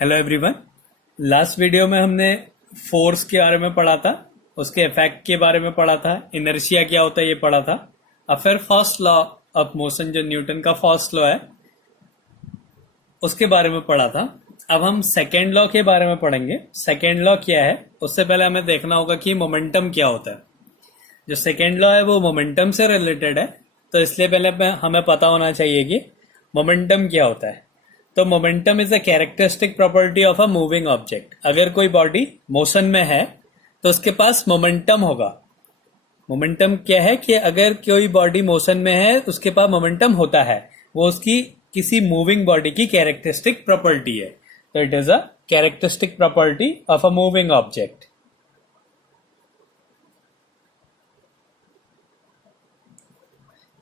Hello everyone. Last video में हमने force के बारे में पढ़ा था, उसके इफेक्ट के बारे में पढ़ा था, इनर्शिया क्या होता है ये पढ़ा था। अब फिर फर्स्ट लॉ ऑफ मोशन जो न्यूटन का फर्स्ट लॉ है उसके बारे में पढ़ा था। अब हम सेकेंड लॉ के बारे में पढ़ेंगे। सेकेंड लॉ क्या है उससे पहले हमें देखना होगा कि मोमेंटम क्या होता है। जो सेकेंड लॉ है वो मोमेंटम से रिलेटेड है, तो इसलिए पहले हमें पता होना चाहिए कि मोमेंटम क्या होता है। तो momentum is a characteristic property of a moving object. अगर कोई बॉडी मोशन में है तो उसके पास मोमेंटम होगा। मोमेंटम क्या है कि अगर कोई बॉडी मोशन में है उसके पास मोमेंटम होता है, वो उसकी किसी मूविंग बॉडी की कैरेक्टरिस्टिक प्रॉपर्टी है। तो it is a characteristic property of a moving object.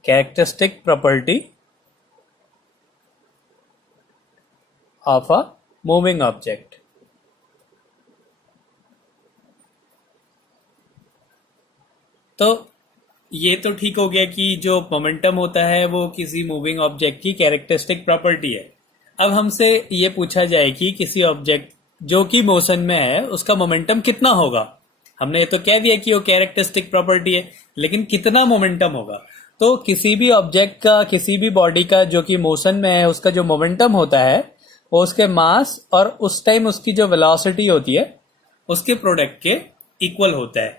Characteristic property of a moving object। तो ये तो ठीक हो गया कि जो मोमेंटम होता है वो किसी मूविंग ऑब्जेक्ट की कैरेक्टरिस्टिक प्रॉपर्टी है। अब हमसे ये पूछा जाए कि किसी ऑब्जेक्ट जो कि मोशन में है उसका मोमेंटम कितना होगा। हमने ये तो कह दिया कि वो कैरेक्टरिस्टिक प्रॉपर्टी है, लेकिन कितना मोमेंटम होगा। तो किसी भी ऑब्जेक्ट का, किसी भी बॉडी का जो कि मोशन में है, उसका जो मोमेंटम होता है वो उसके मास और उस टाइम उसकी जो वेलोसिटी होती है उसके प्रोडक्ट के इक्वल होता है।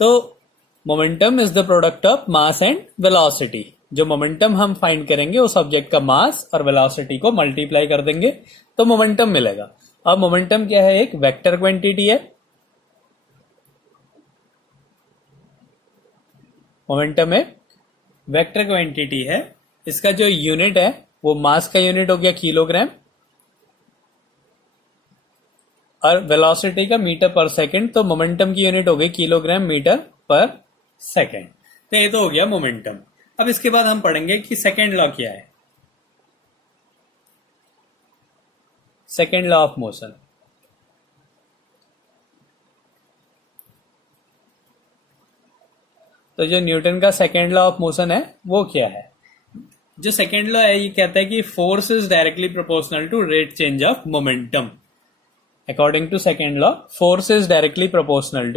तो momentum is the product of mass and velocity. जो मोमेंटम हम फाइंड करेंगे उस ऑब्जेक्ट का मास और वेलोसिटी को मल्टीप्लाई कर देंगे तो मोमेंटम मिलेगा। अब मोमेंटम क्या है? एक वेक्टर क्वांटिटी है। मोमेंटम एक वेक्टर क्वांटिटी है। इसका जो यूनिट है वो मास का यूनिट हो गया किलोग्राम और वेलोसिटी का मीटर पर सेकंड। तो मोमेंटम की यूनिट हो गई किलोग्राम मीटर पर सेकंड। तो ये तो हो गया मोमेंटम। अब इसके बाद हम पढ़ेंगे कि सेकंड लॉ क्या है। Second law of motion. तो जो न्यूटन का सेकंड लॉ ऑफ मोशन है वो क्या है? जो सेकंड लॉ है ये कहता है कि force is directly proportional to rate change of momentum. According to second law, force is directly proportional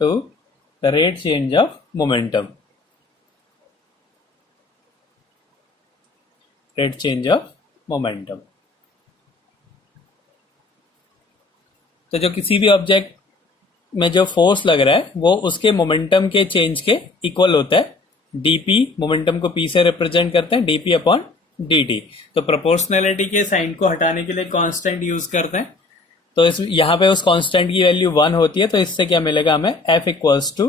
to the rate change of momentum. Rate change of momentum. तो जो किसी भी ऑब्जेक्ट में जो फोर्स लग रहा है वो उसके मोमेंटम के चेंज के इक्वल होता है। डीपी, मोमेंटम को पी से रिप्रेजेंट करते हैं, डीपी अपॉन डी। तो प्रोपोर्शनैलिटी के साइन को हटाने के लिए कांस्टेंट यूज करते हैं। तो इस यहाँ पे उस कांस्टेंट की वैल्यू 1 होती है। तो इससे क्या मिलेगा हमें? F equals to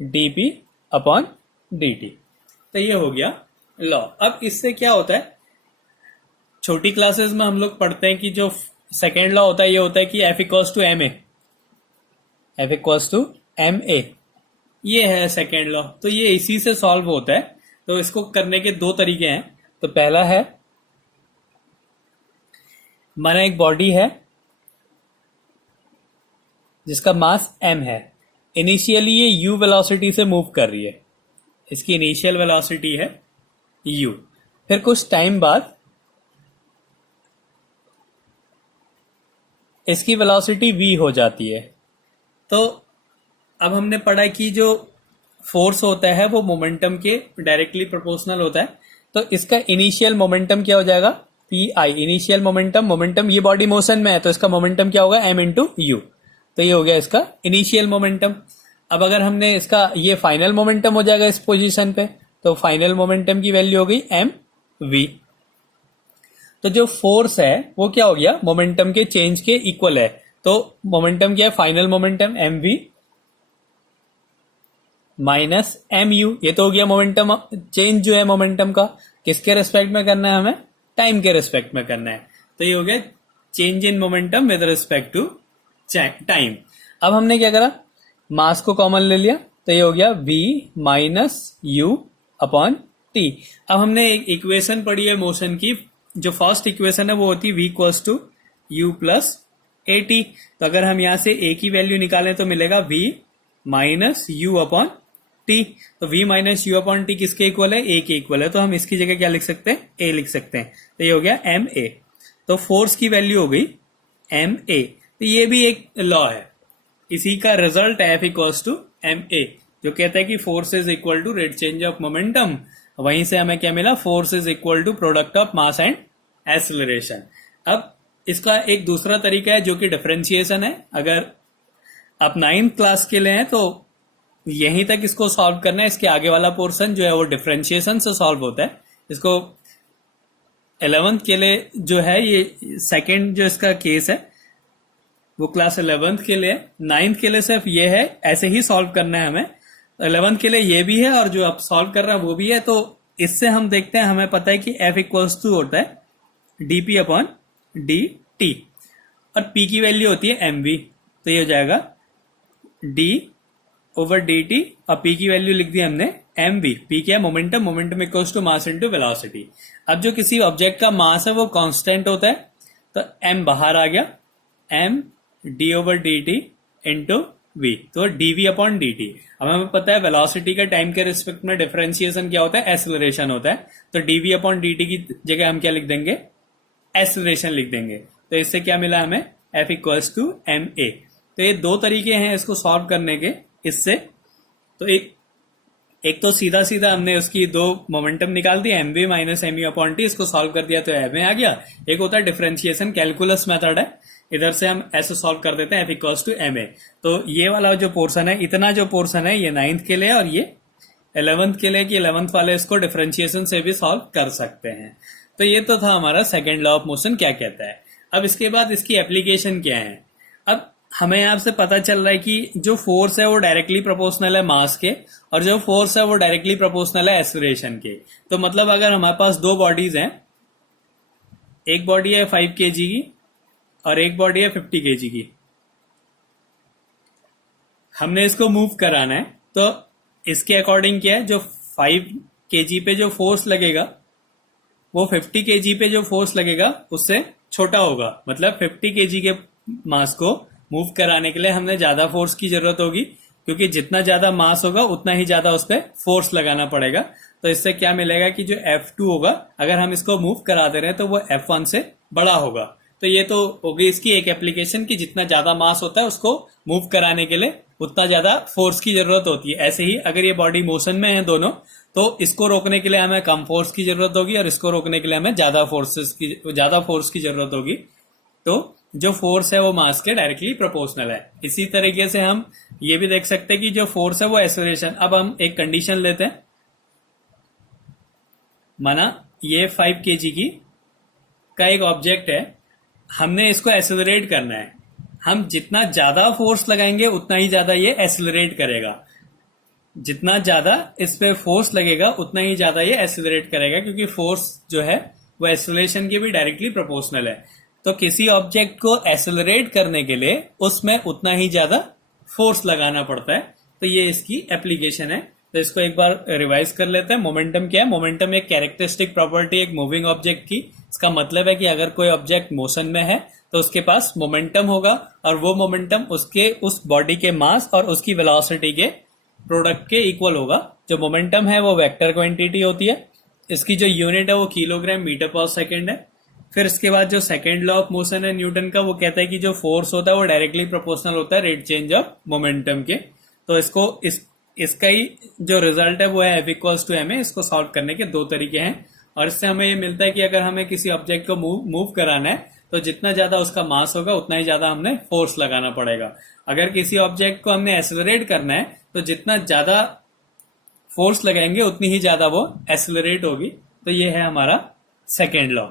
dp upon dt। तो ये हो गया लॉ। अब इससे क्या होता है, छोटी क्लासेस में हम लोग पढ़ते हैं कि जो सेकेंड लॉ होता है ये होता है कि F equals to m a. F equals to m a, ये है सेकेंड लॉ। तो ये इसी से सॉल्व होता है। तो इसको करने के दो तरीके हैं। तो पहला है, माना एक बॉडी है जिसका मास m है। इनिशियली ये u वेलोसिटी से मूव कर रही है, इसकी इनिशियल वेलोसिटी है u। फिर कुछ टाइम बाद इसकी वेलोसिटी v हो जाती है। तो अब हमने पढ़ा कि जो फोर्स होता है वो मोमेंटम के डायरेक्टली प्रोपोर्शनल होता है। तो इसका इनिशियल मोमेंटम क्या हो जाएगा? P I, initial momentum. Momentum, ये बॉडी मोशन में है तो इसका मोमेंटम क्या होगा? m into you. तो ये हो गया इसका इनिशियल मोमेंटम। अब अगर हमने इसका ये फाइनल मोमेंटम हो जाएगा इस पोजीशन पे, तो फाइनल मोमेंटम की वैल्यू हो गई एम वी। तो जो फोर्स है वो क्या हो गया? मोमेंटम के चेंज के इक्वल है। तो मोमेंटम क्या है? Final momentum m v minus m u. ये तो हो गया मोमेंटम चेंज जो है मोमेंटम का। किसके रेस्पेक्ट में करना है हमें? टाइम के रेस्पेक्ट में करना है। तो ये हो गया change in momentum with respect to time. अब हमने क्या करा? मास को कॉमन ले लिया, तो ये हो गया v minus you upon T. अब हमने एक इक्वेशन पढ़ी है मोशन की। जो फर्स्ट इक्वेशन है वो होती है v equals to u plus a t. तो अगर हम यहां से a की वैल्यू निकालें तो मिलेगा v minus you upon T. तो v minus you upon T किसके इक्वल है? ए के इक्वल है। तो हम इसकी जगह क्या लिख सकते हैं? ए लिख सकते हैं। तो ये हो गया एम ए। तो फोर्स की वैल्यू हो गई एम ए। तो ये भी एक लॉ है, इसी का result f equals to m a, जो कहता है कि force is equal to rate change of momentum. वहीं से हमें क्या मिला? Force is equal to product of mass and acceleration. अब इसका एक दूसरा तरीका है जो कि डिफरेंशिएशन है। अगर आप 9th क्लास के लिए हैं तो यहीं तक इसको सॉल्व करना है। इसके आगे वाला पोर्शन जो है वो डिफरेंशिएशन से सॉल्व होता है। इसको 11th के लिए जो है, ये सेकंड जो इसका केस है वो क्लास 11th के लिए। 9th के लिए सिर्फ ये है, ऐसे ही सॉल्व करना है हमें। 11th के लिए ये भी है और जो आप सॉल्व कर रहे हैं वो भी है। तो इससे हम देखते हैं, हमें पता है कि F इक्वल्स टू होता है dp अपॉन dt और P की वैल्यू होती है mv। तो ये हो जाएगा d ओवर dt और P की वैल्यू लिख दी हमने mv। P क्या है? Momentum. Momentum equals to mass into velocity. अब जो किसी ऑब्जेक्ट का मास है वो कांस्टेंट होता है, तो m बाहर आ गया, m d over dt into v, तो dv अपॉन dt। अब हमें पता है वेलोसिटी का टाइम के रिस्पेक्ट में डिफरेंशिएशन क्या होता है? एक्सेलरेशन होता है। तो dv अपॉन dt की जगह हम क्या लिख देंगे? एक्सेलरेशन लिख देंगे। तो इससे क्या मिला हमें? F equals to m a. तो ये दो तरीके हैं इसको सॉल्व करने के। इससे तो एक तो सीधा सीधा हमने उसकी दो मोमेंटम निकाल दिया, m v minus m u upon t, इसको सॉल्व कर दिया तो एम ए आ गया। एक होता है डिफरेंशिएशन, कैलकुलस मेथड है, इधर से हम ऐसे सॉल्व कर देते हैं F equals to m a. तो ये वाला जो पोर्शन है, इतना जो पोर्शन है ये 9th के लिए और ये 11th के लिए, कि 11th वाले इसको डिफरेंशिएशन से भी सॉल्व कर सकते हैं। तो ये तो था हमारा सेकेंड लॉ ऑफ मोशन क्या कहता है। अब इसके बाद इसकी एप्लीकेशन क्या है। अब हमें यहाँ से पता चल रहा है कि जो फोर्स है वो डायरेक्टली प्रोपोर्शनल है मास के, और जो फोर्स है वो डायरेक्टली प्रोपोर्शनल है एक्सेलरेशन के। तो मतलब अगर हमारे पास दो बॉडीज हैं, एक बॉडी है 5 kg की और एक बॉडी है 50 kg की, हमने इसको मूव कराना है। तो इसके अकॉर्डिंग क्या है, जो 5 kg पे जो फोर्स लगेगा वो 50 kg पे जो फोर्स लगेगा उससे छोटा होगा। मतलब 50 kg के मास को मूव कराने के लिए हमें ज्यादा फोर्स की जरूरत होगी, क्योंकि जितना ज्यादा मास होगा उतना ही ज्यादा उस पर फोर्स लगाना पड़ेगा। तो इससे क्या मिलेगा कि जो F2 होगा, अगर हम इसको मूव करा दे रहे हैं तो वो F1 से बड़ा होगा। तो ये तो होगी इसकी एक एप्लीकेशन की जितना ज्यादा मास होता है उसको मूव कराने के लिए उतना ज्यादा फोर्स की जरूरत होती है। ऐसे ही अगर ये बॉडी मोशन में है दोनों, तो इसको रोकने के लिए हमें कम फोर्स की जरूरत होगी और इसको रोकने के लिए हमें ज्यादा फोर्स की जरूरत होगी। तो जो फोर्स है वो मास के डायरेक्टली प्रोपोर्शनल है। इसी तरीके से हम ये भी देख सकते हैं कि जो फोर्स है वो एक्सेलरेशन। अब हम एक कंडीशन लेते हैं, माना ये 5 kg की का एक ऑब्जेक्ट है, हमने इसको एक्सेलरेट करना है। हम जितना ज्यादा फोर्स लगाएंगे उतना ही ज्यादा ये एक्सेलरेट करेगा। जितना ज्यादा इस पे फोर्स लगेगा उतना ही ज्यादा ये एक्सेलरेट करेगा, क्योंकि फोर्स जो है वो एक्सेलरेशन के भी डायरेक्टली प्रोपोर्शनल है। तो किसी ऑब्जेक्ट को एक्सेलरेट करने के लिए उसमें उतना ही ज्यादा फोर्स लगाना पड़ता है। तो ये इसकी एप्लीकेशन है। तो इसको एक बार रिवाइज कर लेते हैं। मोमेंटम क्या है? मोमेंटम एक कैरेक्टरिस्टिक प्रॉपर्टी एक मूविंग ऑब्जेक्ट की। इसका मतलब है कि अगर कोई ऑब्जेक्ट मोशन में है तो उसके पास मोमेंटम होगा, और वो मोमेंटम उसके उस बॉडी के मास और उसकी वेलोसिटी के प्रोडक्ट के इक्वल होगा। जो मोमेंटम है वो वेक्टर क्वांटिटी होती है, इसकी जो यूनिट है वो किलोग्राम मीटर पर सेकेंड है। फिर इसके बाद जो सेकेंड लॉ ऑफ मोशन है न्यूटन का, वो कहता है कि जो फोर्स होता है वो डायरेक्टली प्रोपोर्शनल होता है रेट चेंज ऑफ मोमेंटम के। तो इसका ही जो रिजल्ट है वो है F equals to m a. इसको सॉल्व करने के दो तरीके हैं, और इससे हमें ये मिलता है कि अगर हमें किसी ऑब्जेक्ट को मूव कराना है तो जितना ज्यादा उसका मास होगा उतना ही ज्यादा हमने फोर्स लगाना पड़ेगा। अगर किसी ऑब्जेक्ट को हमने एक्सेलरेट करना है तो जितना ज्यादा फोर्स लगाएंगे उतनी ही ज्यादा वो एक्सेलरेट होगी। तो ये है हमारा सेकेंड लॉ।